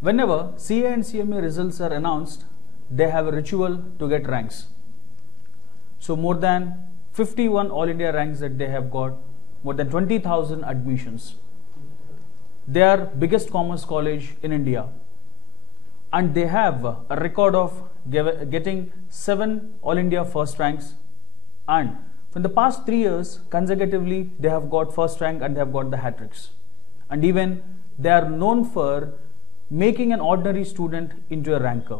Whenever CA and CMA results are announced, they have a ritual to get ranks. So more than 51 All India ranks that they have got, more than 20,000 admissions. They are biggest commerce college in India, and they have a record of getting 7 All India first ranks, and from the past 3 years consecutively they have got first rank and they have got the hat tricks. And even they are known for making an ordinary student into a ranker.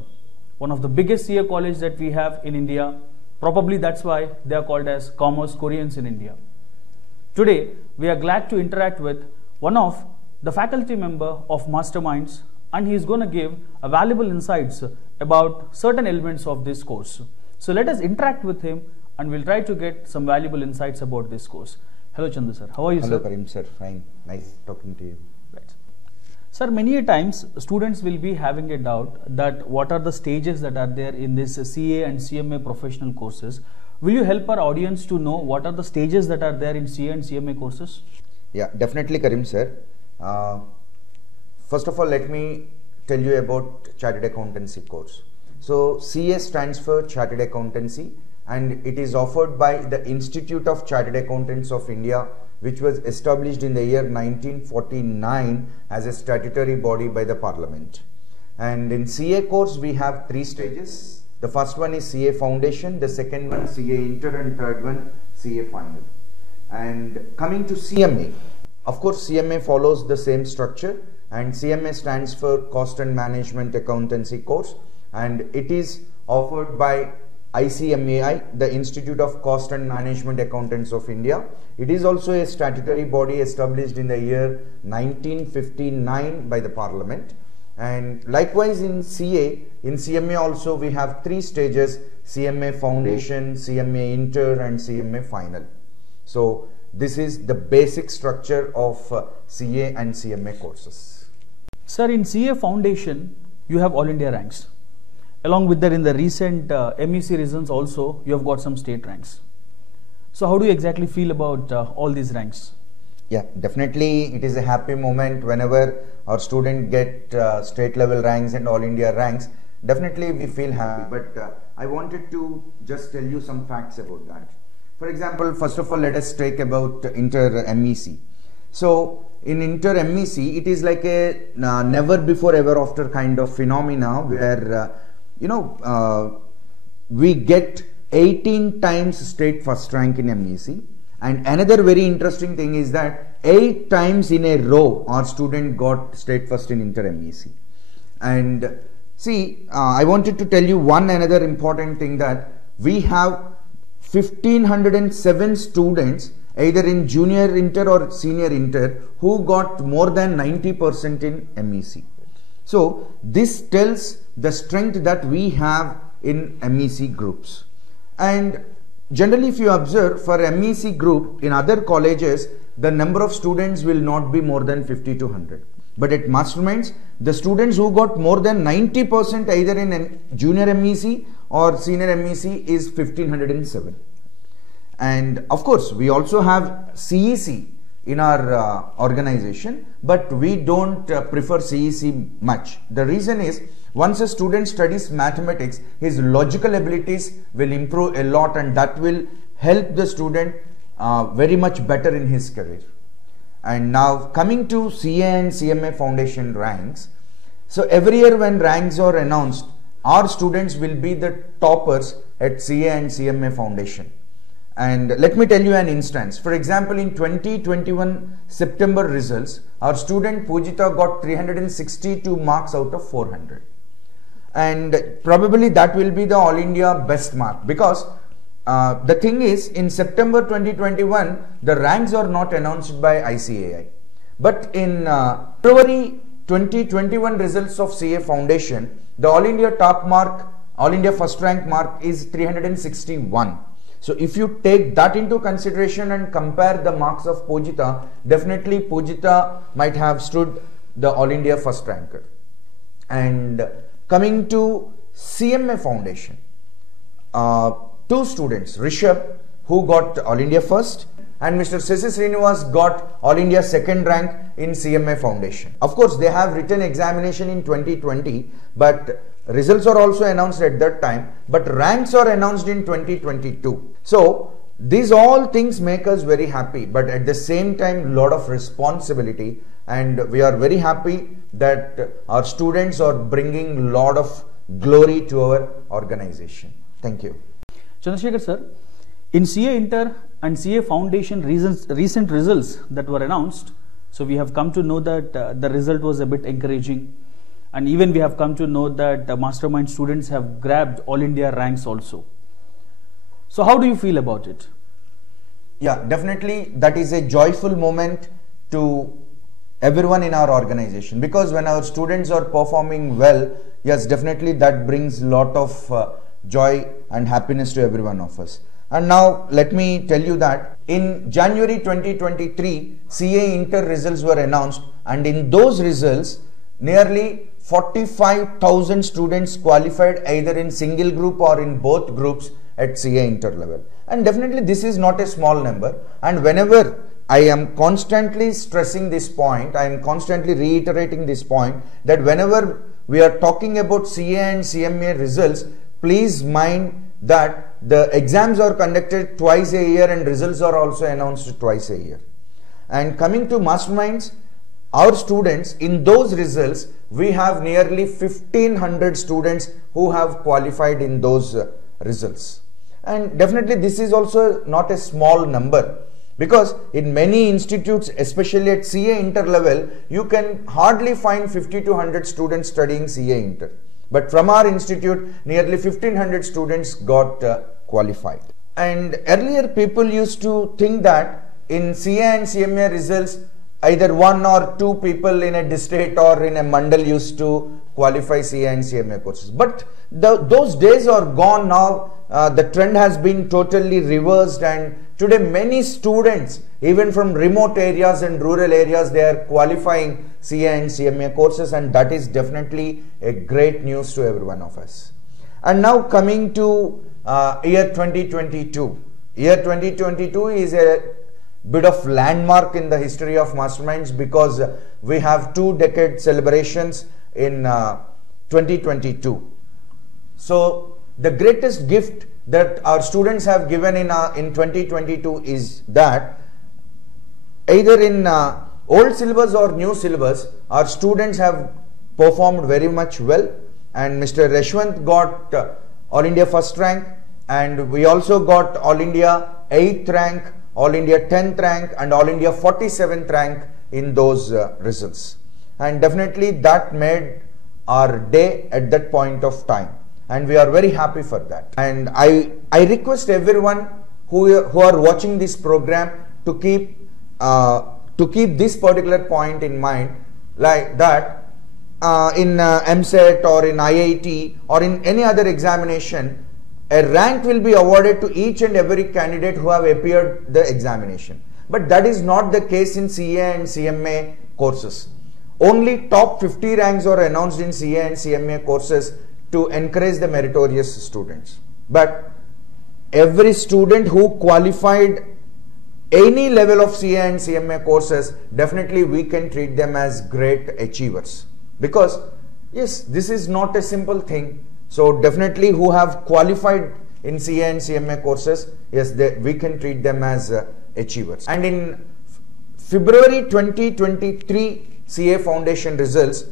One of the biggest CA college that we have in India. Probably that's why they are called as Commerce Koreans in India. Today, we are glad to interact with one of the faculty member of Masterminds, and he is going to give a valuable insights about certain elements of this course. So let us interact with him and we'll try to get some valuable insights about this course. Hello Chandu sir, how are you? Hello, sir? Hello Karim sir, fine, nice talking to you. Right. Sir, many a times students will be having a doubt that what are the stages that are there in this CA and CMA professional courses. Will you help our audience to know what are the stages that are there in CA and CMA courses? Yeah, definitely Karim sir. First of all, let me tell you about Chartered Accountancy course. So CA stands for Chartered Accountancy, and it is offered by the Institute of Chartered Accountants of India, which was established in the year 1949 as a statutory body by the Parliament. And in CA course we have 3 stages. The first one is CA Foundation, the second one CA Inter, and third one CA Final. And coming to CMA, of course CMA follows the same structure, and CMA stands for Cost and Management Accountancy course, and it is offered by ICMAI, the Institute of Cost and Management Accountants of India. It is also a statutory body established in the year 1959 by the Parliament. And likewise in CA, in CMA also we have 3 stages: CMA Foundation, CMA Inter, and CMA Final. So this is the basic structure of CA and CMA courses. Sir, in CA Foundation you have All India ranks. Along with that, in the recent MEC results also, you have got some state ranks. So how do you exactly feel about all these ranks? Yeah, definitely it is a happy moment whenever our students get state level ranks and All India ranks. Definitely we feel happy, but I wanted to just tell you some facts about that. For example, first of all, let us take about Inter MEC. So in Inter MEC, it is like a never before ever after kind of phenomena where we get 18 times state first rank in MEC, and another very interesting thing is that 8 times in a row our student got state first in Inter MEC. And see, I wanted to tell you one another important thing, that we have 1507 students either in junior Inter or senior Inter who got more than 90% in MEC. So this tells the strength that we have in MEC groups. And generally if you observe, for MEC group in other colleges, the number of students will not be more than 50 to 100. But at Masterminds, the students who got more than 90% either in junior MEC or senior MEC is 1507. And of course, we also have CEC in our organization, but we don't prefer CEC much. The reason is, once a student studies mathematics, his logical abilities will improve a lot, and that will help the student very much better in his career. And now coming to CA and CMA Foundation ranks. So every year when ranks are announced, our students will be the toppers at CA and CMA Foundation. And let me tell you an instance. For example, in 2021 September results, our student Pujita got 362 marks out of 400. And probably that will be the All India best mark, because the thing is, in September 2021, the ranks are not announced by ICAI. But in February 2021 results of CA Foundation, the All India top mark, All India first rank mark is 361. So if you take that into consideration and compare the marks of Pujita, definitely Pujita might have stood the All India first ranker. And coming to CMA Foundation, 2 students, Rishabh, who got All India first, and Mr. Cbsesscicse got All India second rank in CMA Foundation. Of course, they have written examination in 2020, but results are also announced at that time, but ranks are announced in 2022. So these all things make us very happy, but at the same time lot of responsibility, and we are very happy that our students are bringing lot of glory to our organization. Thank you. Chandrasekhar sir, in CA Inter and CA Foundation recent results that were announced, so we have come to know that the result was a bit encouraging, and even we have come to know that mastermind students have grabbed All India ranks also. So how do you feel about it? Yeah, definitely that is a joyful moment to everyone in our organization, because when our students are performing well, yes, definitely that brings lot of joy and happiness to every one of us. And now let me tell you that in January 2023, CA Inter results were announced, and in those results nearly 45,000 students qualified either in single group or in both groups at CA Inter level. And definitely this is not a small number, and whenever I am constantly stressing this point, I am constantly reiterating this point, that whenever we are talking about CA and CMA results, please mind that the exams are conducted twice a year and results are also announced twice a year. And coming to masterminds, our students, in those results, we have nearly 1500 students who have qualified in those results. And definitely this is also not a small number, because in many institutes, especially at CA Inter level, you can hardly find 50 to 100 students studying CA Inter. But from our institute, nearly 1500 students got qualified. And earlier people used to think that in CA and CMA results, either one or two people in a district or in a mandal used to qualify CA and CMA courses. But those days are gone now. The trend has been totally reversed, and today many students, even from remote areas and rural areas, they are qualifying CA and CMA courses, and that is definitely a great news to every one of us. And now coming to year 2022. Year 2022 is a bit of landmark in the history of masterminds, because we have 2-decade celebrations in 2022. So the greatest gift that our students have given in 2022 is that either in old syllabus or new syllabus, our students have performed very much well, and Mr. Reshwant got All India first rank, and we also got All India 8th rank, All India 10th rank, and All India 47th rank in those results. And definitely that made our day at that point of time, and we are very happy for that. And I request everyone who are watching this program to keep this particular point in mind, like that in MSET or in IIT or in any other examination, a rank will be awarded to each and every candidate who have appeared the examination. But that is not the case in CA and CMA courses. Only top 50 ranks are announced in CA and CMA courses to encourage the meritorious students. But every student who qualified any level of CA and CMA courses, definitely we can treat them as great achievers. Because yes, this is not a simple thing. So definitely who have qualified in CA and CMA courses, yes, we can treat them as achievers. And in February 2023 CA Foundation results,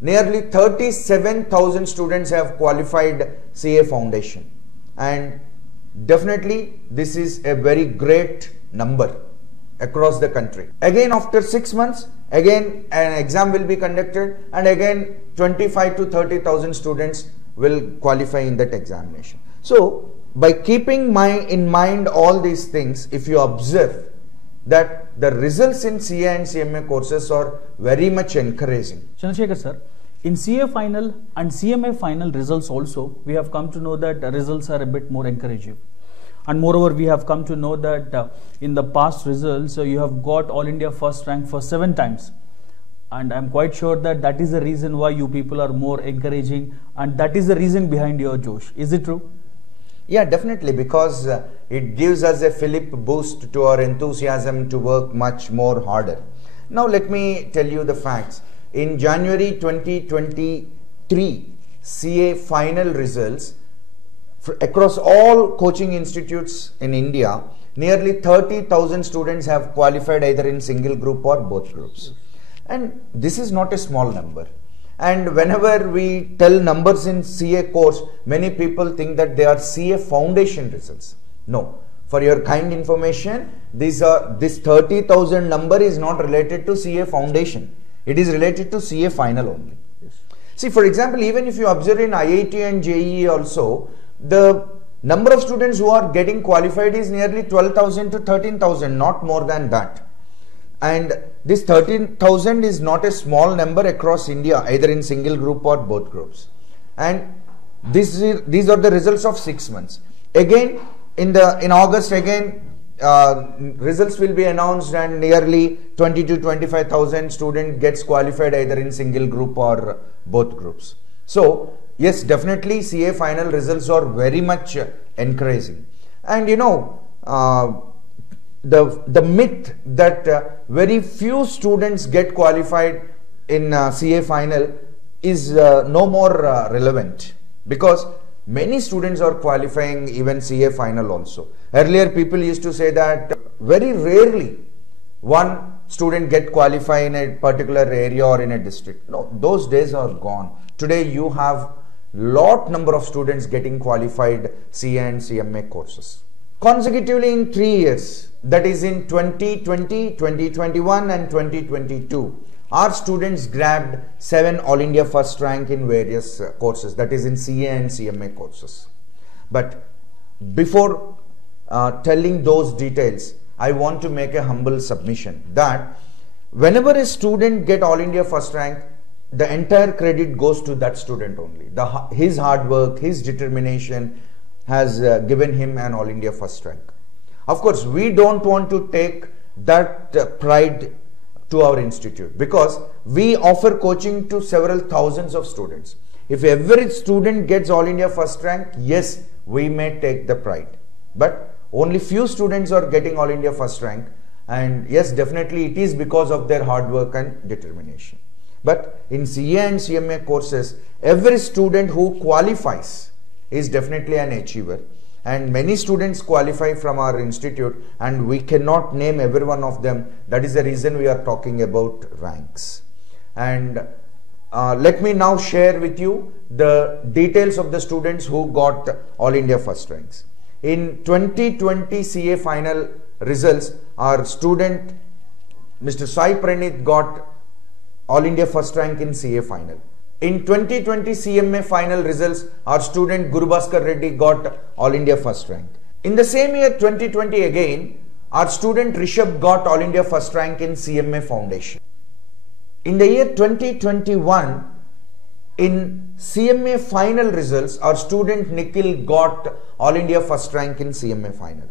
nearly 37,000 students have qualified CA Foundation, and definitely this is a very great number across the country. Again, after 6 months, again an exam will be conducted, and again 25 to 30,000 students will qualify in that examination. So by keeping in mind all these things, if you observe that the results in CA and CMA courses are very much encouraging. Chandrasekhar sir, in CA final and CMA final results also, we have come to know that the results are a bit more encouraging. And moreover, we have come to know that in the past results, you have got All India first rank for 7 times. And I am quite sure that that is the reason why you people are more encouraging, and that is the reason behind your Josh. Is it true? Yeah, definitely, because it gives us a fillip boost to our enthusiasm to work much more harder. Now let me tell you the facts. In January 2023, CA final results across all coaching institutes in India, nearly 30,000 students have qualified either in single group or both groups. And this is not a small number. And whenever we tell numbers in CA course, many people think that they are CA foundation results. No. For your kind information, this 30,000 number is not related to CA foundation. It is related to CA final only. Yes. See, for example, even if you observe in IIT and JEE also, the number of students who are getting qualified is nearly 12,000 to 13,000, not more than that. And this 13,000 is not a small number across India, either in single group or both groups. And these are the results of 6 months. Again, in August again, results will be announced, and nearly 20 to 25,000 students gets qualified either in single group or both groups. So yes, definitely CA final results are very much encouraging. And you know, the myth that very few students get qualified in CA final is no more relevant, because many students are qualifying even CA final also. Earlier people used to say that very rarely one student get qualified in a particular area or in a district. No, those days are gone. Today you have lot number of students getting qualified CA and CMA courses consecutively in 3 years, that is in 2020, 2021 and 2022. Our students grabbed 7 All India first rank in various courses, that is in CA and CMA courses. But before telling those details, I want to make a humble submission that whenever a student get All India first rank, the entire credit goes to that student only. His hard work, his determination has given him an All India first rank. Of course, we don't want to take that pride to our institute, because we offer coaching to several thousands of students. If every student gets All India first rank, yes, we may take the pride. But only few students are getting All India first rank, and yes, definitely it is because of their hard work and determination. But in CA and CMA courses, every student who qualifies is definitely an achiever, and many students qualify from our institute, and we cannot name every one of them. That is the reason we are talking about ranks. And let me now share with you the details of the students who got All India first ranks. In 2020 CA final results, our student Mr. Sai Pranit got All India first rank in CA final. In 2020 CMA final results, our student Guru Bhaskar Reddy got All India first rank. In the same year 2020 again, our student Rishabh got All India first rank in CMA foundation. In the year 2021, in CMA final results, our student Nikhil got All India first rank in CMA final.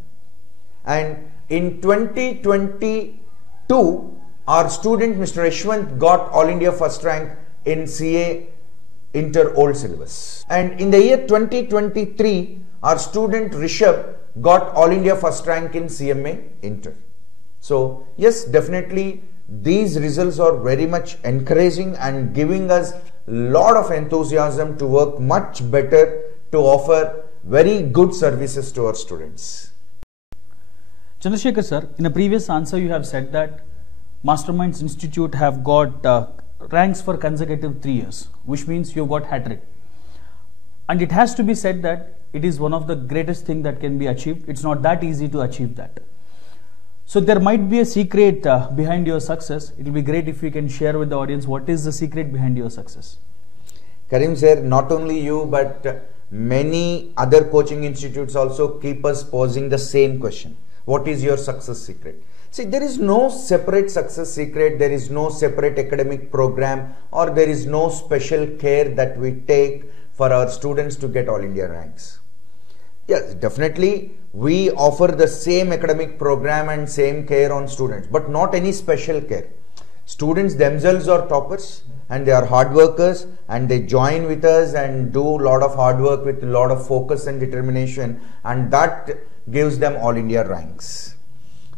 And in 2022, our student Mr. Yashwant got All India first rank in CA Inter Old Syllabus. And in the year 2023, our student Rishabh got All India first rank in CMA Inter. So yes, definitely these results are very much encouraging and giving us lot of enthusiasm to work much better to offer very good services to our students. Chandrasekhar sir, in a previous answer you have said that Masterminds Institute have got ranks for consecutive 3 years, which means you got hat-trick. And it has to be said that it is one of the greatest thing that can be achieved. It's not that easy to achieve that. So there might be a secret behind your success. It will be great if you can share with the audience what is the secret behind your success. Karim sir, not only you but many other coaching institutes also keep us posing the same question. What is your success secret? See, there is no separate success secret, there is no separate academic program, or there is no special care that we take for our students to get All India ranks. Yes, definitely we offer the same academic program and same care on students, but not any special care. Students themselves are toppers and they are hard workers and they join with us and do a lot of hard work with a lot of focus and determination, and that gives them all India ranks.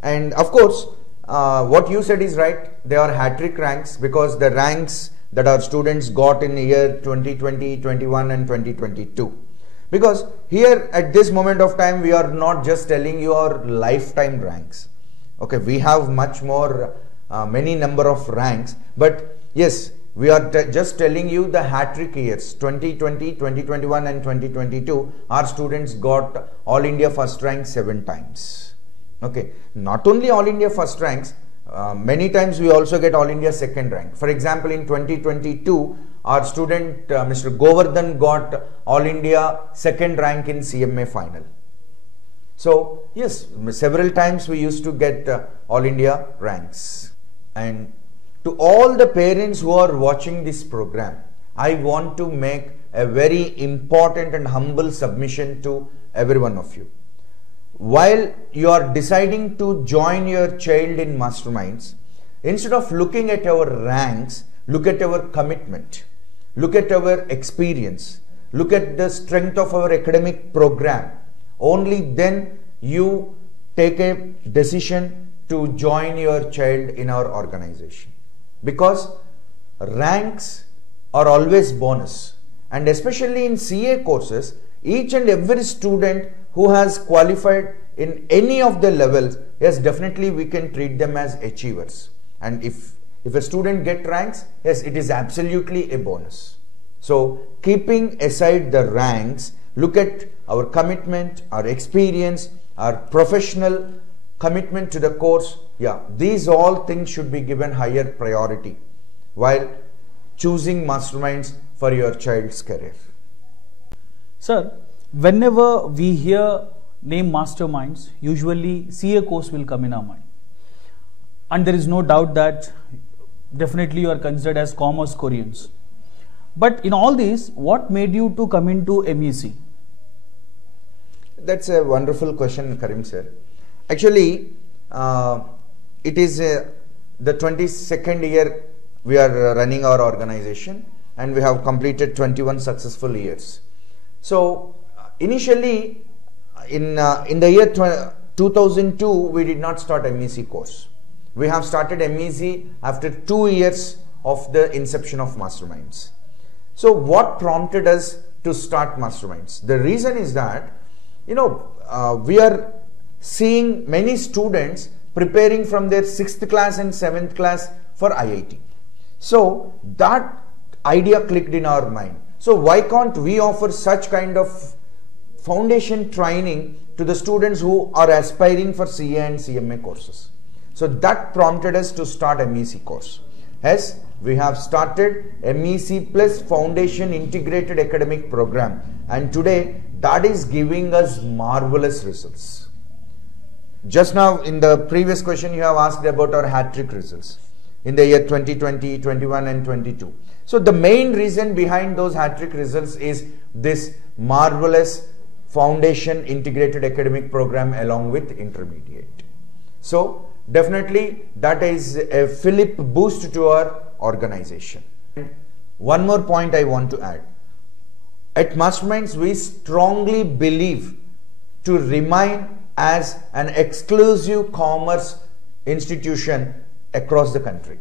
And of course, what you said is right. They are hat-trick ranks because the ranks that our students got in the year 2020, 21 and 2022. Because here at this moment of time, we are not just telling you our lifetime ranks. Okay, we have much more, many number of ranks, but yes, we are just telling you the hat-trick years, 2020, 2021 and 2022, our students got All India first rank 7 times. Okay, not only All India first ranks, many times we also get All India second rank. For example, in 2022, our student Mr. Govardhan got All India second rank in CMA final. So yes, several times we used to get All India ranks. And to all the parents who are watching this program, I want to make a very important and humble submission to every one of you. While you are deciding to join your child in masterminds, instead of looking at our ranks, look at our commitment, look at our experience, look at the strength of our academic program. Only then you take a decision to join your child in our organization. Because ranks are always bonus, and especially in CA courses, each and every student who has qualified in any of the levels, yes, definitely we can treat them as achievers. And if a student gets ranks, yes, it is absolutely a bonus. So keeping aside the ranks, look at our commitment, our experience, our professional commitment to the course. Yeah, these all things should be given higher priority while choosing masterminds for your child's career. Sir, whenever we hear name masterminds, usually CA course will come in our mind. And there is no doubt that definitely you are considered as commerce Koreans. But in all this, what made you to come into MEC? That's a wonderful question, Karim sir. Actually, it is the 22nd year we are running our organization, and we have completed 21 successful years. So initially in the year 2002, we did not start MEC course. We have started MEC after 2 years of the inception of masterminds. So what prompted us to start masterminds? The reason is that, you know, we are seeing many students preparing from their 6th class and 7th class for IIT. So that idea clicked in our mind. So why can't we offer such kind of foundation training to the students who are aspiring for CA and CMA courses? So that prompted us to start MEC course. Yes, we have started MEC plus Foundation Integrated Academic Program, and today that is giving us marvelous results. Just now in the previous question you have asked about our hat-trick results in the year 2020, 21 and 22. So the main reason behind those hat-trick results is this marvelous Foundation Integrated Academic Program along with intermediate. So definitely that is a fillip boost to our organization. One more point I want to add. At Masterminds, we strongly believe to remain as an exclusive commerce institution across the country.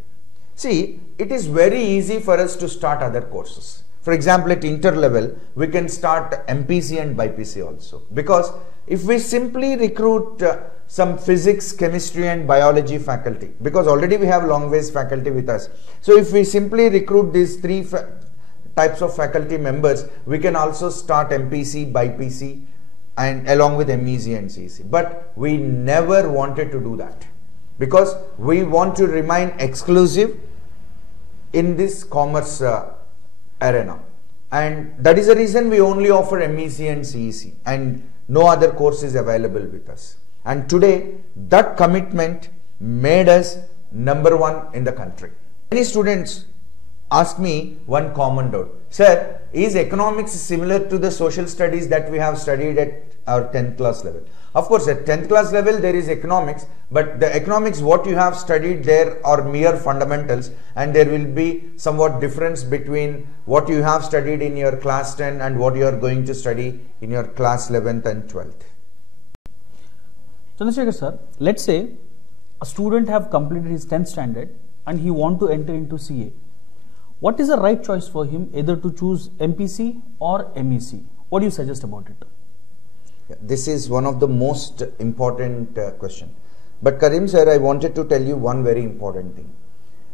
See, it is very easy for us to start other courses. For example, at inter level, we can start MPC and BIPC also. Because if we simply recruit some physics, chemistry and biology faculty, because already we have long ways faculty with us. So if we simply recruit these 3 types of faculty members, we can also start MPC, BIPC and along with MEC and CEC. But we never wanted to do that because we want to remain exclusive in this commerce arena, and that is the reason we only offer MEC and CEC, and no other course is available with us. And today that commitment made us #1 in the country. Many students ask me one common doubt: sir, is economics similar to the social studies that we have studied at our 10th class level? Of course, at 10th class level there is economics, but the economics what you have studied there are mere fundamentals, and there will be somewhat difference between what you have studied in your class 10 and what you are going to study in your class 11th and 12th. Chandrasekhar sir, let's say a student have completed his 10th standard and he want to enter into CA. What is the right choice for him, either to choose MPC or MEC? What do you suggest about it? This is one of the most important question. But Karim sir, I wanted to tell you one very important thing.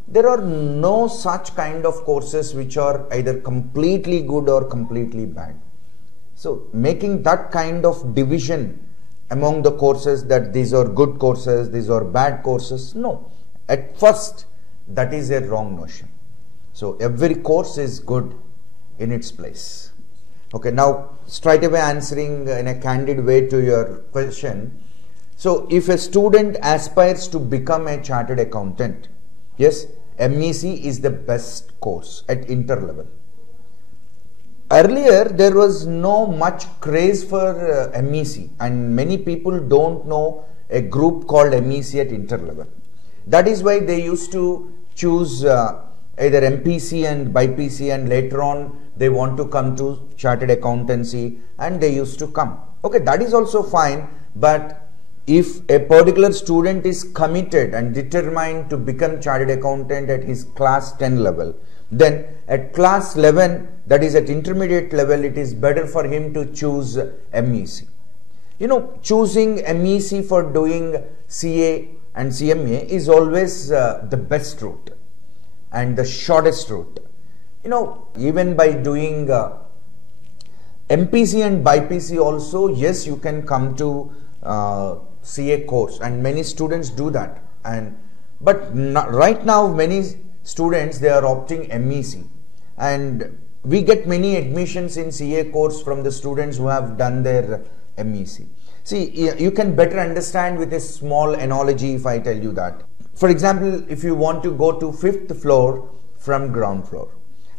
There are no such kind of courses which are either completely good or completely bad. So making that kind of division among the courses, that these are good courses, these are bad courses, no. At first, that is a wrong notion. So every course is good in its place. Okay, now straight away answering in a candid way to your question. So if a student aspires to become a chartered accountant, yes, MEC is the best course at inter level. Earlier there was no much craze for MEC, and many people don't know a group called MEC at inter level. That is why they used to choose either MPC and BPC, and later on they want to come to chartered accountancy and they used to come. Okay, that is also fine, but if a particular student is committed and determined to become chartered accountant at his class 10 level, then at class 11, that is at intermediate level, it is better for him to choose MEC. You know, choosing MEC for doing CA and CMA is always the best route and the shortest route. You know, even by doing MPC and BPC also, yes, you can come to CA course, and many students do that. But right now many students, they are opting MEC, and we get many admissions in CA course from the students who have done their MEC. See, you can better understand with a small analogy if I tell you that. For example, if you want to go to 5th floor from ground floor,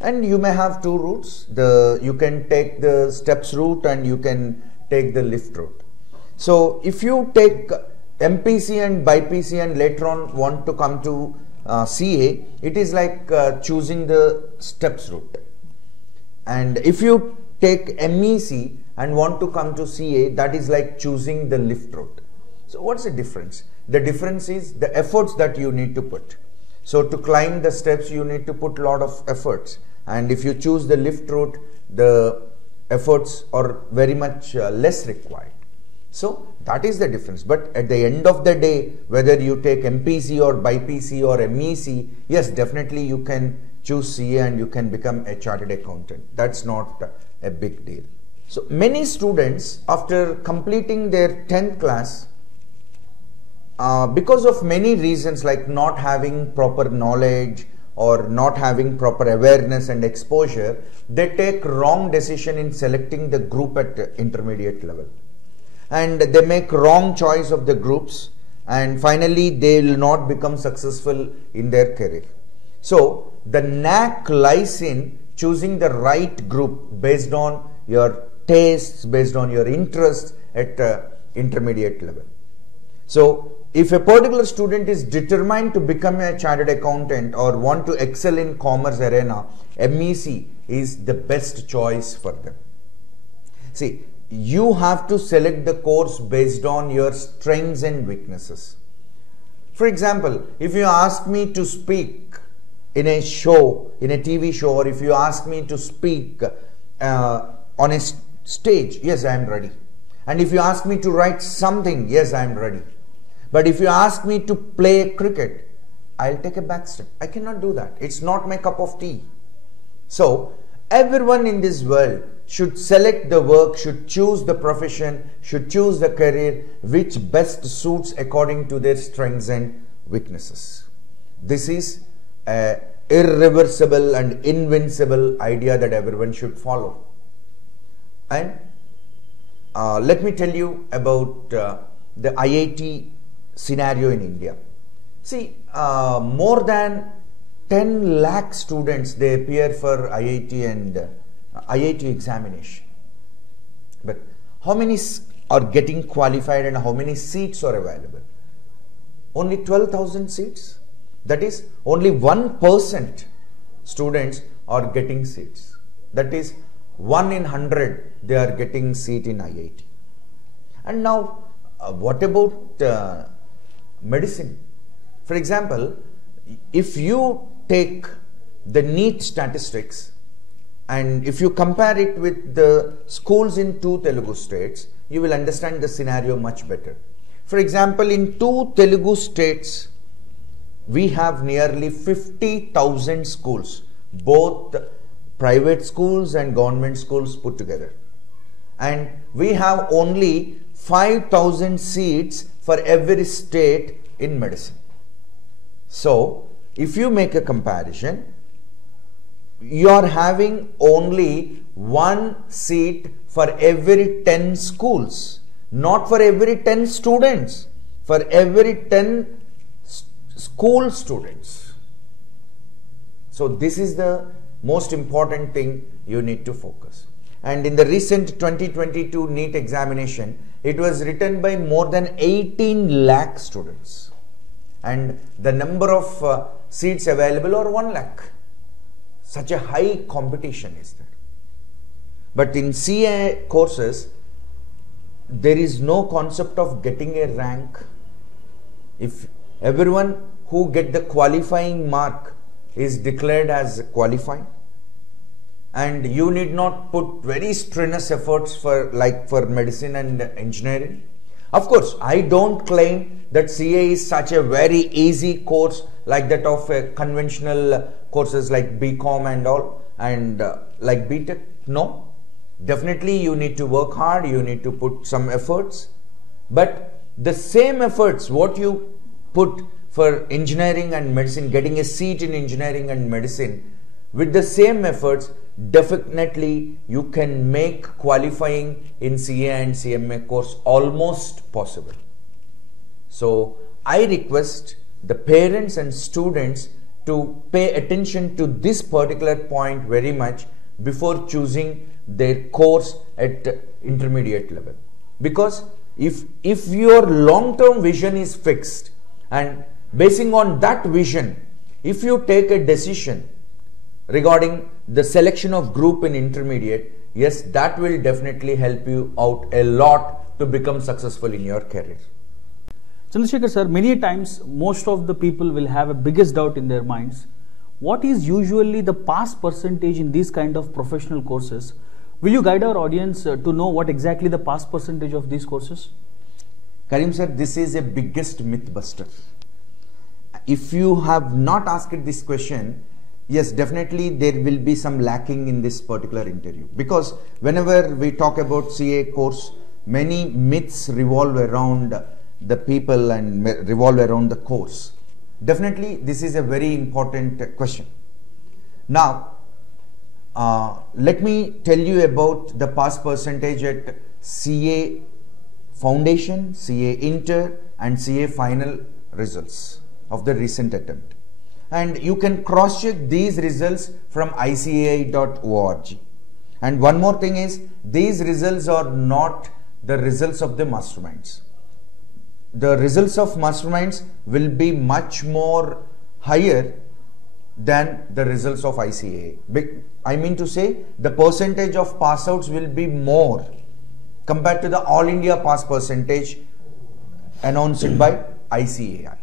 and you may have two routes. You can take the steps route and you can take the lift route. So if you take MPC and BPC and later on want to come to CA, it is like choosing the steps route. And if you take MEC and want to come to CA, that is like choosing the lift route. So what's the difference? The difference is the efforts that you need to put. So to climb the steps, you need to put a lot of efforts. And if you choose the lift route, the efforts are very much less required. So that is the difference. But at the end of the day, whether you take MPC or BPC or MEC, yes, definitely you can choose CA and you can become a chartered accountant. That's not a big deal. So many students, after completing their 10th class, because of many reasons like not having proper knowledge or not having proper awareness and exposure, they take wrong decision in selecting the group at intermediate level. And they make wrong choice of the groups, and finally they will not become successful in their career. So the knack lies in choosing the right group based on your tastes, based on your interests at intermediate level. So if a particular student is determined to become a chartered accountant or want to excel in commerce arena, MEC is the best choice for them. See, you have to select the course based on your strengths and weaknesses. For example, if you ask me to speak in a show, in a TV show, or if you ask me to speak on a stage, yes, I am ready. And if you ask me to write something, yes, I am ready. But if you ask me to play cricket, I'll take a back step. I cannot do that. It's not my cup of tea. So everyone in this world should select the work, should choose the profession, should choose the career which best suits according to their strengths and weaknesses. This is an irreversible and invincible idea that everyone should follow. And let me tell you about the IIT scenario in India. See, more than 10 lakh students, they appear for IIT and IIT examination. But how many are getting qualified and how many seats are available? Only 12,000 seats. That is, only 1% students are getting seats. That is, 1 in 100 they are getting seat in IIT. And now, what about medicine? For example, if you take the NEET statistics and if you compare it with the schools in 2 Telugu states, you will understand the scenario much better. For example, in 2 Telugu states, we have nearly 50,000 schools, both private schools and government schools put together. And we have only 5,000 seats for every state in medicine. So, if you make a comparison, you are having only 1 seat for every 10 schools, not for every 10 students, for every 10 school students. So this is the most important thing you need to focus. And in the recent 2022 NEET examination, it was written by more than 18 lakh students. And the number of seats available are 1 lakh. Such a high competition is there. But in CA courses, there is no concept of getting a rank. If everyone who get the qualifying mark is declared as qualified, and you need not put very strenuous efforts for medicine and engineering. Of course, I don't claim that CA is such a very easy course like that of conventional courses like BCom and all, and like BTech. No, definitely you need to work hard, you need to put some efforts, but the same efforts what you put for engineering and medicine, getting a seat in engineering and medicine, with the same efforts, definitely you can make qualifying in CA and CMA course almost possible. So I request the parents and students to pay attention to this particular point very much before choosing their course at intermediate level. Because if your long-term vision is fixed, and basing on that vision, if you take a decision regarding the selection of group in intermediate, yes, that will definitely help you out a lot to become successful in your career. Chandrasekhar sir, many times most of the people will have a biggest doubt in their minds. What is usually the pass percentage in these kind of professional courses? Will you guide our audience to know what exactly the pass percentage of these courses? Karim sir, this is a biggest myth buster. If you have not asked this question, yes, definitely there will be some lacking in this particular interview, because whenever we talk about CA course, many myths revolve around the people and revolve around the course. Definitely this is a very important question. Now, let me tell you about the pass percentage at CA Foundation, CA Inter and CA Final results of the recent attempt. And you can cross check these results from icai.org. And one more thing is, these results are not the results of the masterminds. The results of masterminds will be much more higher than the results of ICAI. I mean to say, the percentage of pass outs will be more compared to the All India pass percentage announced by ICAI.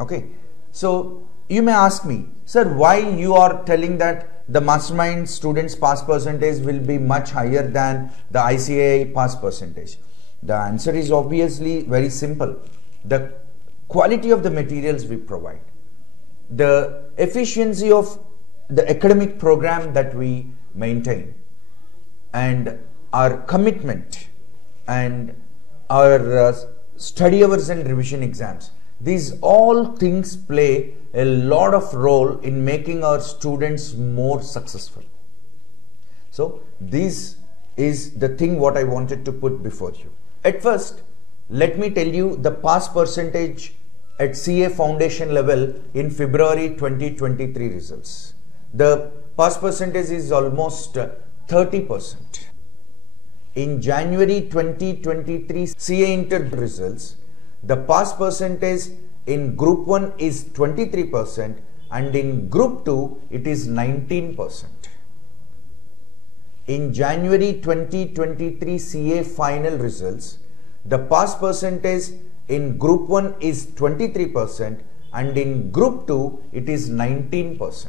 Okay, so you may ask me, sir, why you are telling that the mastermind students pass percentage will be much higher than the ICAI pass percentage? The answer is obviously very simple. The quality of the materials we provide, the efficiency of the academic program that we maintain, and our commitment and our study hours and revision exams, these all things play a lot of role in making our students more successful. So this is the thing what I wanted to put before you. At first, let me tell you the pass percentage at CA Foundation level in February 2023 results. The pass percentage is almost 30%. in January 2023 CA Inter results, the pass percentage in Group 1 is 23% and in Group 2 it is 19%. In January 2023 CA final results, the pass percentage in Group 1 is 23% and in Group 2 it is 19%.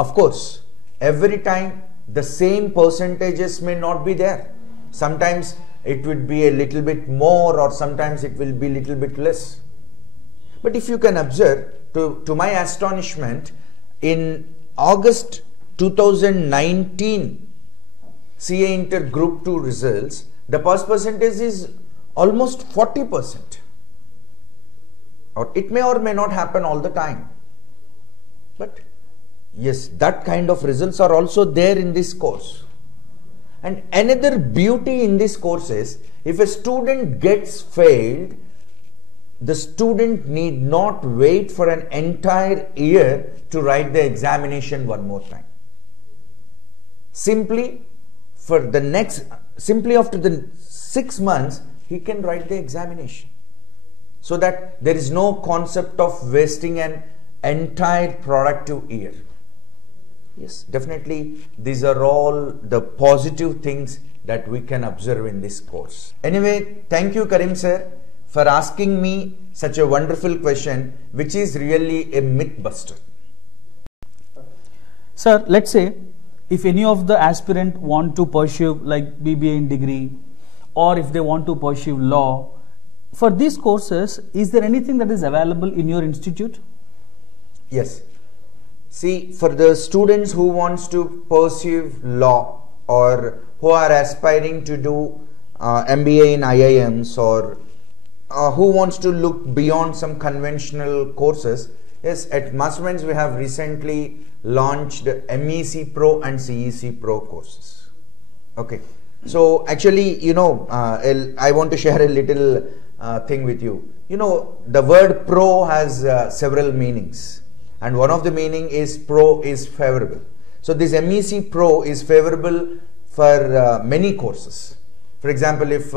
Of course, every time the same percentages may not be there. Sometimes it would be a little bit more or sometimes it will be a little bit less. But if you can observe, to my astonishment, in August 2019 CA Inter Group 2 results, the pass percentage is almost 40%. Or it may or may not happen all the time. But yes, that kind of results are also there in this course. And another beauty in this course is, if a student gets failed, the student need not wait for an entire year to write the examination one more time. Simply after the 6 months, he can write the examination. So that there is no concept of wasting an entire productive year. Yes, definitely these are all the positive things that we can observe in this course. Anyway, thank you Karim sir for asking me such a wonderful question, which is really a myth buster. Sir, let's say if any of the aspirant want to pursue like BBA in degree, or if they want to pursue law, for these courses, is there anything that is available in your institute? Yes. See, for the students who wants to pursue law or who are aspiring to do MBA in IIMs or who wants to look beyond some conventional courses, yes, at Masterminds we have recently launched MEC Pro and CEC Pro courses. Okay. So actually, I want to share a little thing with you. The word pro has several meanings. And one of the meaning is pro is favorable. So this MEC Pro is favorable for many courses. For example, if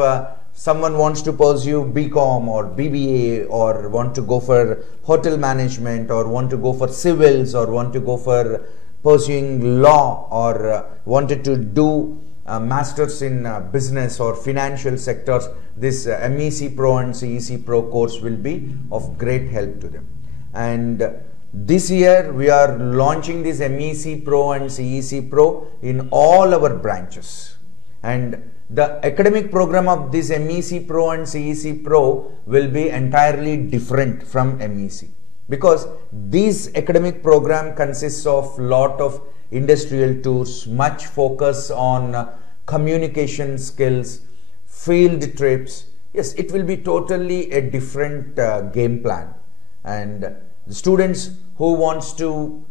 someone wants to pursue BCom or BBA or want to go for hotel management or want to go for civils or want to go for pursuing law or wanted to do masters in business or financial sectors, this MEC Pro and CEC Pro course will be of great help to them. And this year we are launching this MEC Pro and CEC Pro in all our branches, and the academic program of this MEC Pro and CEC Pro will be entirely different from MEC, because this academic program consists of lot of industrial tours, much focus on communication skills, field trips. Yes, it will be totally a different game plan, and the students who wants to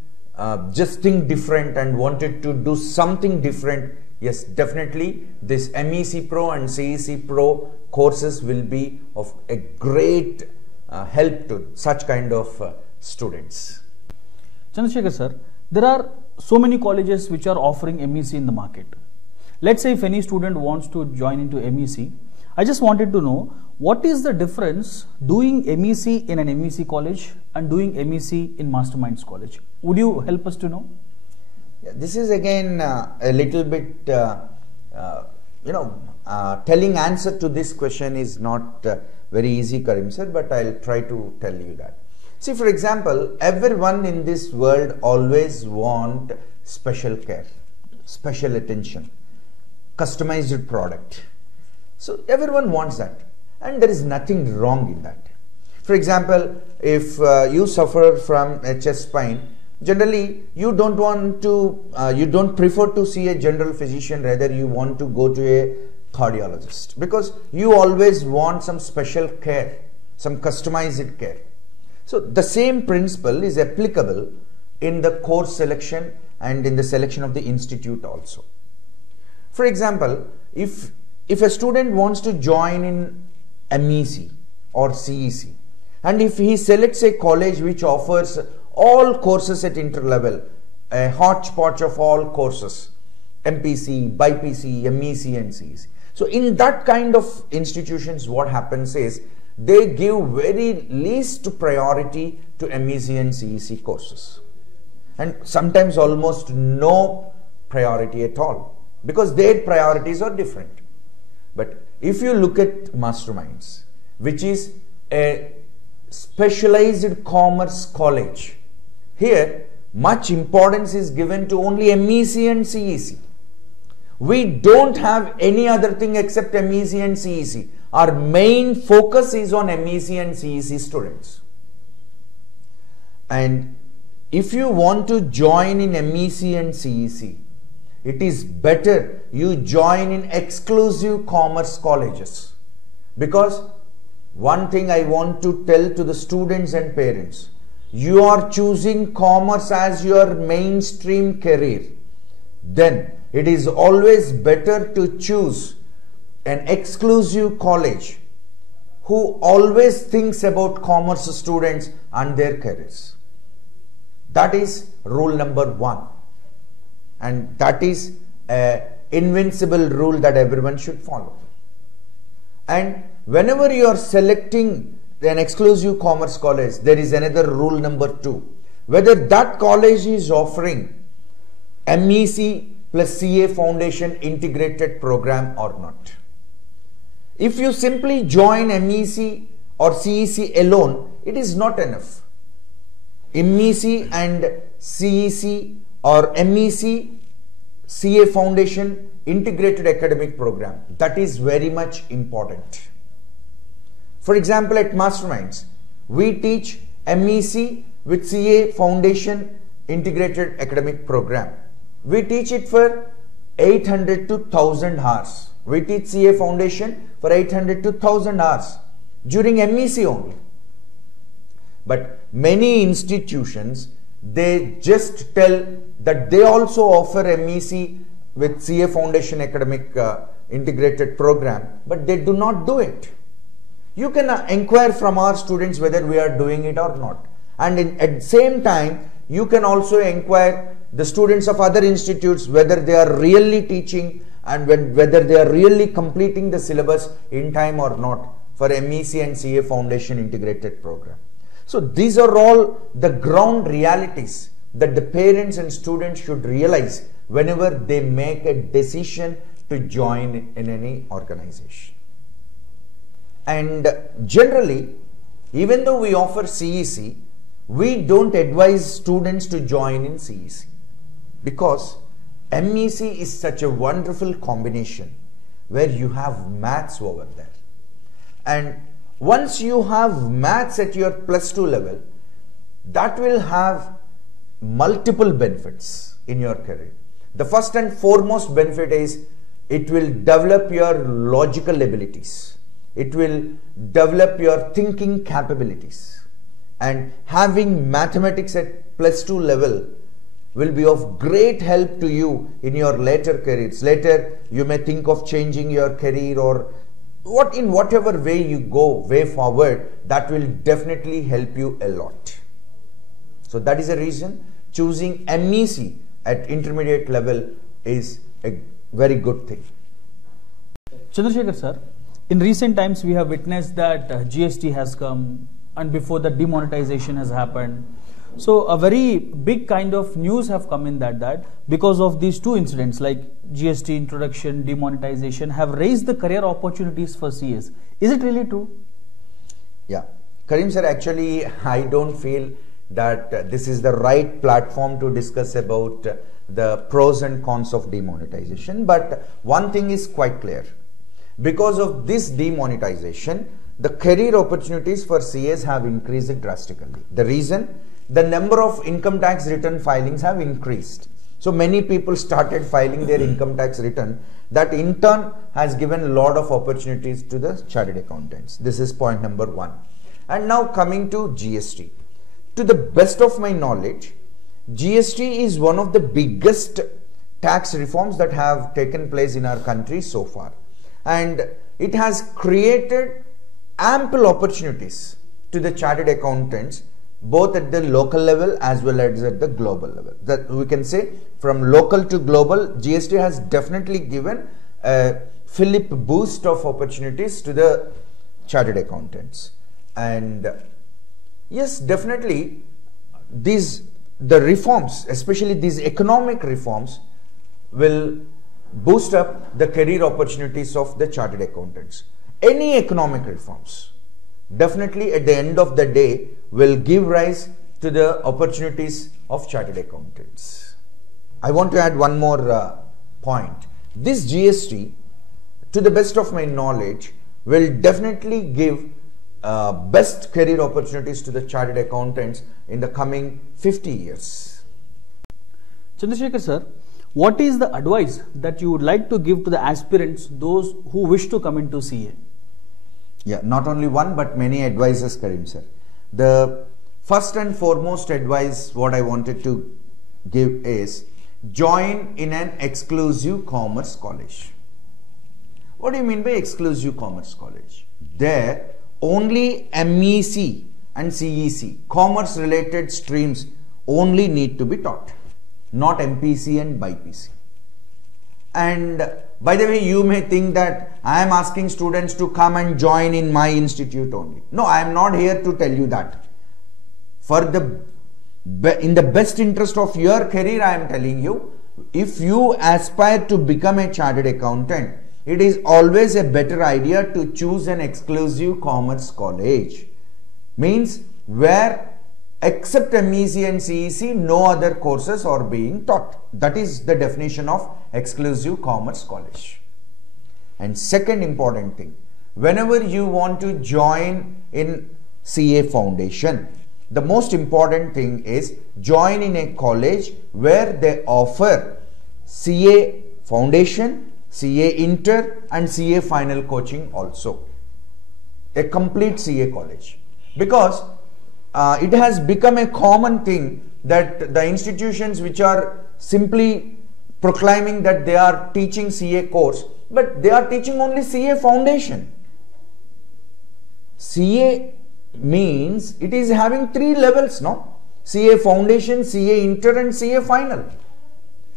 just think different and wanted to do something different, yes, definitely this MEC Pro and CEC Pro courses will be of a great help to such kind of students. Chandrasekhar sir, there are so many colleges which are offering MEC in the market. Let's say if any student wants to join into MEC, I just wanted to know what is the difference doing MEC in an MEC college and doing MEC in Masterminds college. Would you help us to know? Yeah, this is again a little bit, telling answer to this question is not very easy, Karim sir, but I'll try to tell you that. See, for example, everyone in this world always want special care, special attention, customized product. So everyone wants that, and there is nothing wrong in that. For example, if you suffer from a chest pain, generally you don't want to, you don't prefer to see a general physician, rather you want to go to a cardiologist, because you always want some special care, some customized care. So the same principle is applicable in the course selection and in the selection of the institute also. For example, if a student wants to join in MEC or CEC, and if he selects a college which offers all courses at interlevel, a hodgepodge of all courses, MPC, BIPC, MEC and CEC. So in that kind of institutions, what happens is they give very least priority to MEC and CEC courses, and sometimes almost no priority at all, because their priorities are different. But if you look at Masterminds, which is a specialized commerce college, here much importance is given to only MEC and CEC. We don't have any other thing except MEC and CEC. Our main focus is on MEC and CEC students. And if you want to join in MEC and CEC, it is better you join in exclusive commerce colleges. Because one thing I want to tell to the students and parents, you are choosing commerce as your mainstream career, then it is always better to choose an exclusive college who always thinks about commerce students and their careers. That is rule number 1. And that is an invincible rule that everyone should follow. And whenever you are selecting an exclusive commerce college, there is another rule number 2. Whether that college is offering MEC plus CA Foundation integrated program or not. If you simply join MEC or CEC alone, it is not enough. MEC and CEC or MEC CA Foundation integrated academic program, that is very much important. For example, at Masterminds, we teach MEC with CA Foundation integrated academic program. We teach it for 800 to 1000 hours. We teach CA Foundation for 800 to 1000 hours during MEC only. But many institutions, they just tell that they also offer MEC with CA Foundation academic integrated program, but they do not do it. You can inquire from our students whether we are doing it or not. And at the same time, you can also inquire the students of other institutes whether they are really teaching and whether they are really completing the syllabus in time or not for MEC and CA Foundation integrated program. So these are all the ground realities that the parents and students should realize whenever they make a decision to join in any organization. And generally, even though we offer CEC, we don't advise students to join in CEC, because MEC is such a wonderful combination where you have maths over there. And once you have maths at your +2 level, that will have multiple benefits in your career. The first and foremost benefit is it will develop your logical abilities. It will develop your thinking capabilities. And having mathematics at +2 level will be of great help to you in your later careers. Later, you may think of changing your career or in whatever way you go, way forward, that will definitely help you a lot. So that is the reason choosing MEC at intermediate level is a very good thing. Chandrasekhar sir, in recent times we have witnessed that GST has come, and before that demonetization has happened. So a very big kind of news have come in that because of these two incidents like GST introduction, demonetization have raised the career opportunities for CAs. Is it really true? Yeah, Karim sir, actually I don't feel that this is the right platform to discuss about the pros and cons of demonetization. But one thing is quite clear. Because of this demonetization, the career opportunities for CAs have increased drastically. The reason? The number of income tax return filings have increased. So many people started filing their income tax return. That in turn has given a lot of opportunities to the chartered accountants. This is point number 1. And now coming to GST. To the best of my knowledge, GST is one of the biggest tax reforms that have taken place in our country so far. And it has created ample opportunities to the chartered accountants both at the local level as well as at the global level. That we can say from local to global, GST has definitely given a fillip boost of opportunities to the chartered accountants. And yes, definitely the reforms, especially these economic reforms, will boost up the career opportunities of the chartered accountants. Any economic reforms definitely at the end of the day will give rise to the opportunities of chartered accountants. I want to add one more point. This GST, to the best of my knowledge, will definitely give best career opportunities to the chartered accountants in the coming 50 years. Cbsesscicse sir, what is the advice that you would like to give to the aspirants, those who wish to come into CA? Yeah, not only one but many advices, Karim sir. The first and foremost advice what I wanted to give is join in an exclusive commerce college. What do you mean by exclusive commerce college? There only MEC and CEC, commerce related streams, only need to be taught, not MPC and BPC. And by the way, you may think that I am asking students to come and join in my institute only. No, I am not here to tell you that. In the best interest of your career, I am telling you, if you aspire to become a chartered accountant, it is always a better idea to choose an exclusive commerce college. Means where except MEC and CEC, no other courses are being taught. That is the definition of exclusive commerce college. And second important thing, whenever you want to join in CA Foundation, the most important thing is join in a college where they offer CA Foundation, CA Inter and CA Final coaching also. A complete CA college. Because it has become a common thing that the institutions which are simply proclaiming that they are teaching CA course, but they are teaching only CA Foundation. CA means it is having 3 levels, no? CA Foundation, CA Inter and CA Final.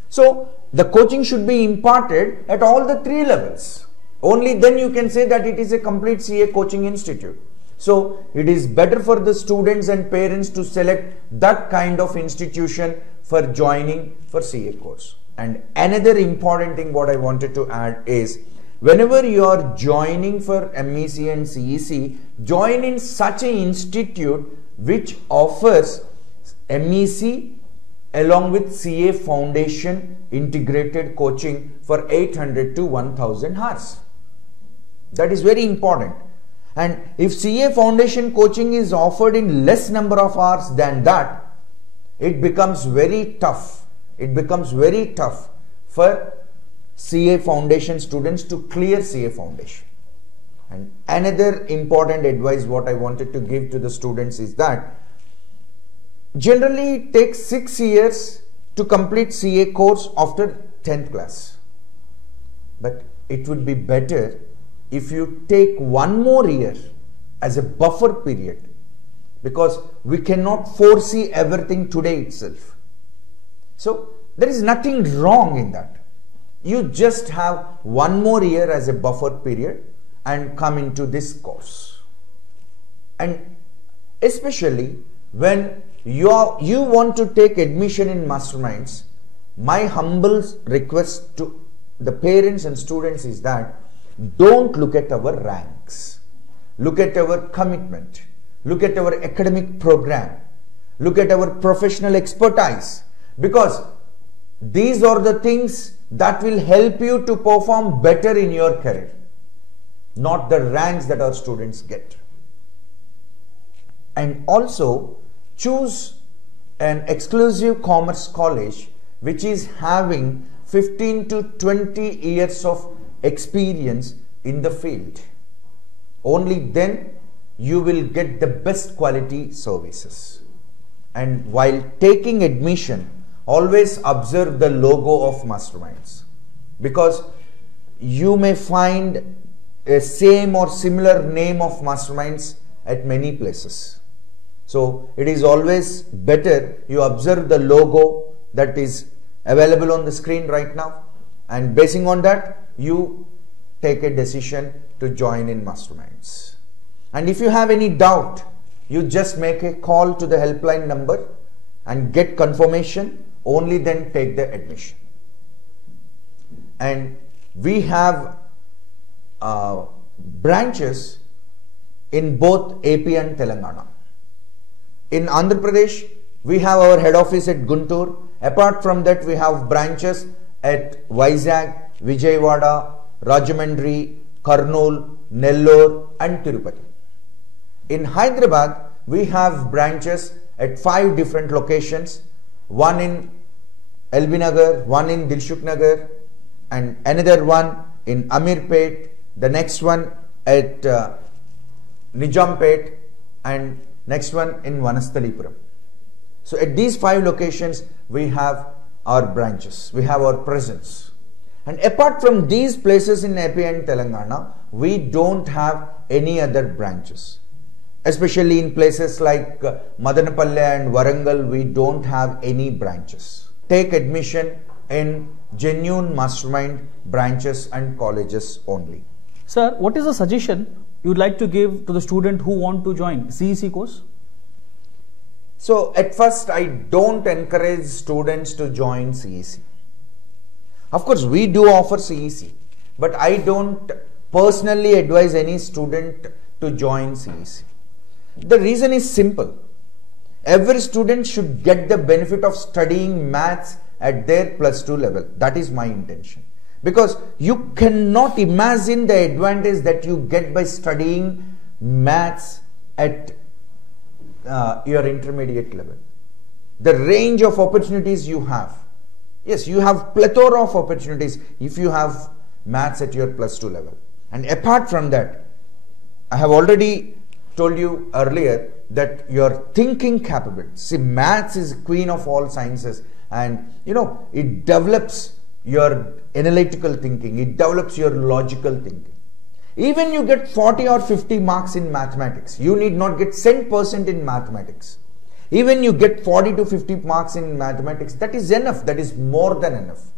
So the coaching should be imparted at all the 3 levels. Only then you can say that it is a complete CA coaching institute. So it is better for the students and parents to select that kind of institution for joining for CA course. And another important thing what I wanted to add is, whenever you are joining for MEC and CEC, join in such an institute which offers MEC along with CA Foundation integrated coaching for 800 to 1000 hours. That is very important. And if CA Foundation coaching is offered in less number of hours than that, it becomes very tough. It becomes very tough for CA Foundation students to clear CA Foundation. And another important advice what I wanted to give to the students is that generally it takes 6 years to complete CA course after 10th class. But it would be better if you take 1 more year as a buffer period, because we cannot foresee everything today itself. So there is nothing wrong in that. You just have 1 more year as a buffer period and come into this course. And especially when you want to take admission in masterminds, my humble request to the parents and students is that don't look at our ranks. Look at our commitment. Look at our academic program. Look at our professional expertise. Because these are the things that will help you to perform better in your career, not the ranks that our students get. And also choose an exclusive commerce college which is having 15 to 20 years of experience in the field. Only then you will get the best quality services. And while taking admission, always observe the logo of masterminds, because you may find a same or similar name of masterminds at many places. So it is always better you observe the logo that is available on the screen right now, and basing on that you take a decision to join in Masterminds. And if you have any doubt, you just make a call to the helpline number and get confirmation, only then take the admission. And we have branches in both AP and Telangana. In Andhra Pradesh, we have our head office at Guntur. Apart from that, we have branches at Vizag, Vijayawada, Rajahmundry, Kurnool, Nellore and Tirupati. In Hyderabad, we have branches at 5 different locations, one in LB Nagar, one in Dilshuk Nagar, and another one in Amirpet, the next one at Nijampet, and next one in Vanasthalipuram. So at these 5 locations, we have our branches, we have our presence. And apart from these places in AP and Telangana, we don't have any other branches. Especially in places like Madanapalle and Warangal, we don't have any branches. Take admission in genuine mastermind branches and colleges only. Sir, what is the suggestion you would like to give to the student who want to join CEC course? So at first, I don't encourage students to join CEC. Of course, we do offer CEC, but I don't personally advise any student to join CEC. The reason is simple. Every student should get the benefit of studying maths at their +2 level. That is my intention. Because you cannot imagine the advantage that you get by studying maths at your intermediate level. The range of opportunities you have. Yes, you have plethora of opportunities if you have maths at your +2 level. And apart from that, I have already told you earlier that your thinking capability. See, maths is queen of all sciences, and it develops your analytical thinking, it develops your logical thinking. Even you get 40 or 50 marks in mathematics, you need not get 100% in mathematics. Even you get 40 to 50 marks in mathematics, that is enough, that is more than enough.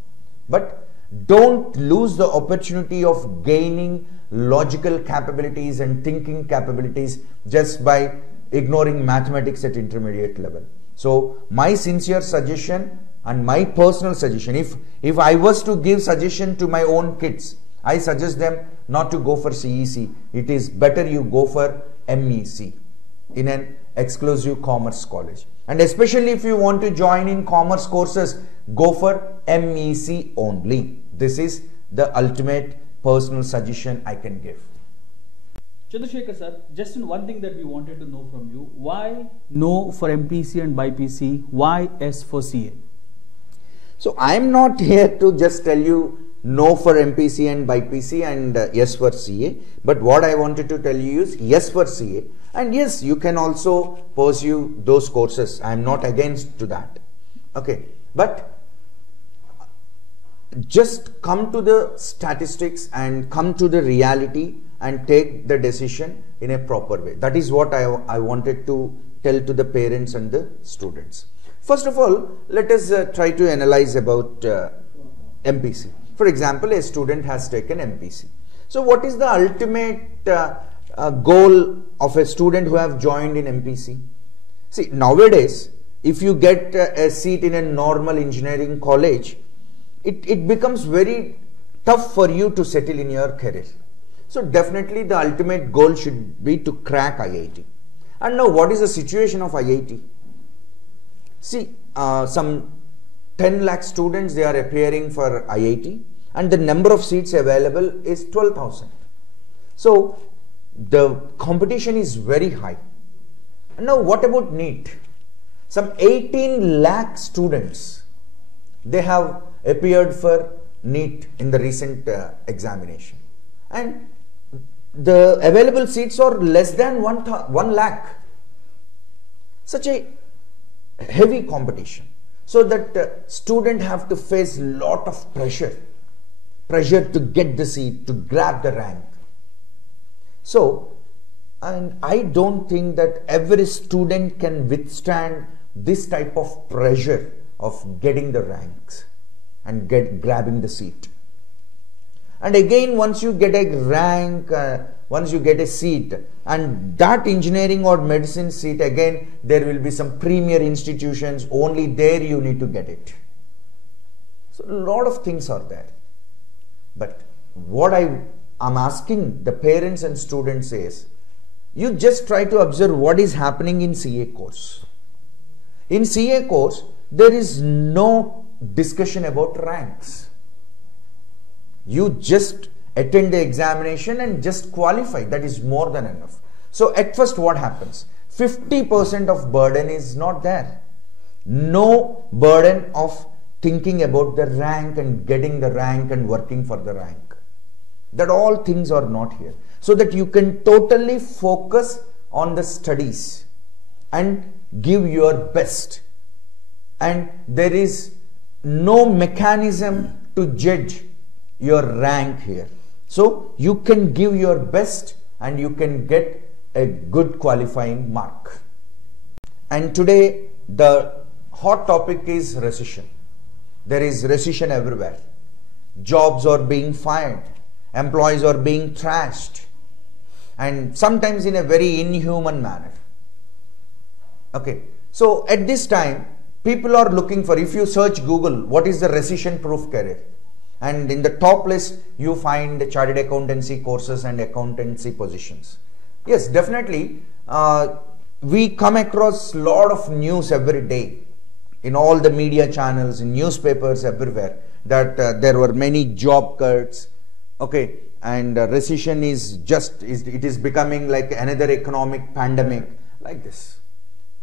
But don't lose the opportunity of gaining logical capabilities and thinking capabilities just by ignoring mathematics at intermediate level. So my sincere suggestion and my personal suggestion, if I was to give suggestion to my own kids, I suggest them not to go for CEC. It is better you go for MEC in an exclusive commerce college. And especially if you want to join in commerce courses, go for MEC only. This is the ultimate personal suggestion I can give. Chandrasekhar sir, just in one thing that we wanted to know from you, why no for MPC and BPC, why S for CA? So I am not here to just tell you no for MPC and BPC and yes for CA, but what I wanted to tell you is yes for CA, and yes, you can also pursue those courses. I am not against to that. Okay, but just come to the statistics and come to the reality and take the decision in a proper way. That is what I wanted to tell to the parents and the students. First of all, let us try to analyze about MPC. For example, a student has taken MPC. So what is the ultimate goal of a student who have joined in MPC? See, nowadays, if you get a seat in a normal engineering college, it becomes very tough for you to settle in your career. So definitely the ultimate goal should be to crack IIT. And now what is the situation of IIT? See, some 10 lakh students, they are appearing for IIT, and the number of seats available is 12,000. So the competition is very high. And now what about NEET? Some 18 lakh students, they have appeared for NEET in the recent examination, and the available seats are less than 1 lakh. Such a heavy competition, so that student have to face lot of pressure to get the seat, to grab the rank. So And I don't think that every student can withstand this type of pressure of getting the ranks and grabbing the seat. And again, once you get a rank, once you get a seat, and that engineering or medicine seat, again there will be some premier institutions, only there you need to get it. So a lot of things are there. But what I'm asking the parents and students is, you just try to observe what is happening in CA course. In CA course, there is no discussion about ranks. You just attend the examination and just qualify. That is more than enough. So at first what happens? 50% of burden is not there. No burden of thinking about the rank and getting the rank and working for the rank. That all things are not here. So that you can totally focus on the studies and give your best. And there is no mechanism to judge your rank here. So you can give your best and you can get a good qualifying mark. And today the hot topic is recession. There is recession everywhere. Jobs are being fired. Employees are being trashed. And sometimes in a very inhuman manner. Okay. So at this time, people are looking for, if you search Google, what is the recession proof career? And in the top list, you find the chartered accountancy courses and accountancy positions. Yes, definitely. We come across a lot of news every day in all the media channels, in newspapers, everywhere, that there were many job cuts. Okay, and recession is it is becoming like another economic pandemic, like this.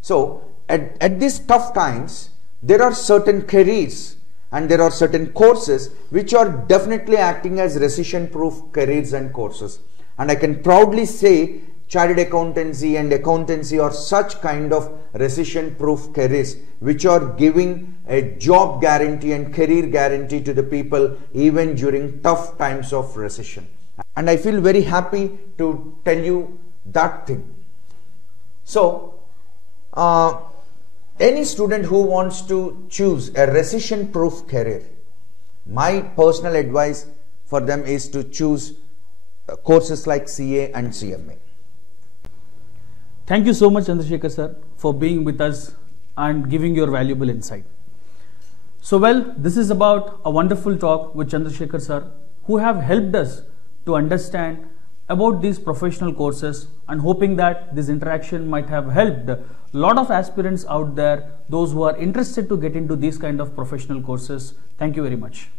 So at these tough times, there are certain careers and there are certain courses which are definitely acting as recession proof careers and courses. And I can proudly say chartered accountancy and accountancy are such kind of recession proof careers which are giving a job guarantee and career guarantee to the people even during tough times of recession. And I feel very happy to tell you that thing. So any student who wants to choose a recession proof career, my personal advice for them is to choose courses like CA and CMA. Thank you so much, Chandrasekhar sir, for being with us and giving your valuable insight. So well, this is about a wonderful talk with Chandrasekhar sir, who have helped us to understand about these professional courses, and hoping that this interaction might have helped a lot of aspirants out there, those who are interested to get into these kind of professional courses. Thank you very much.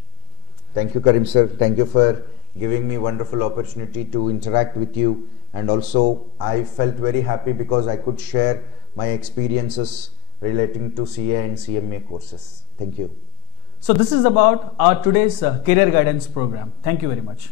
Thank you, Karim sir. Thank you for giving me wonderful opportunity to interact with you. And also I felt very happy because I could share my experiences relating to CA and CMA courses. Thank you. So this is about our today's career guidance program. Thank you very much.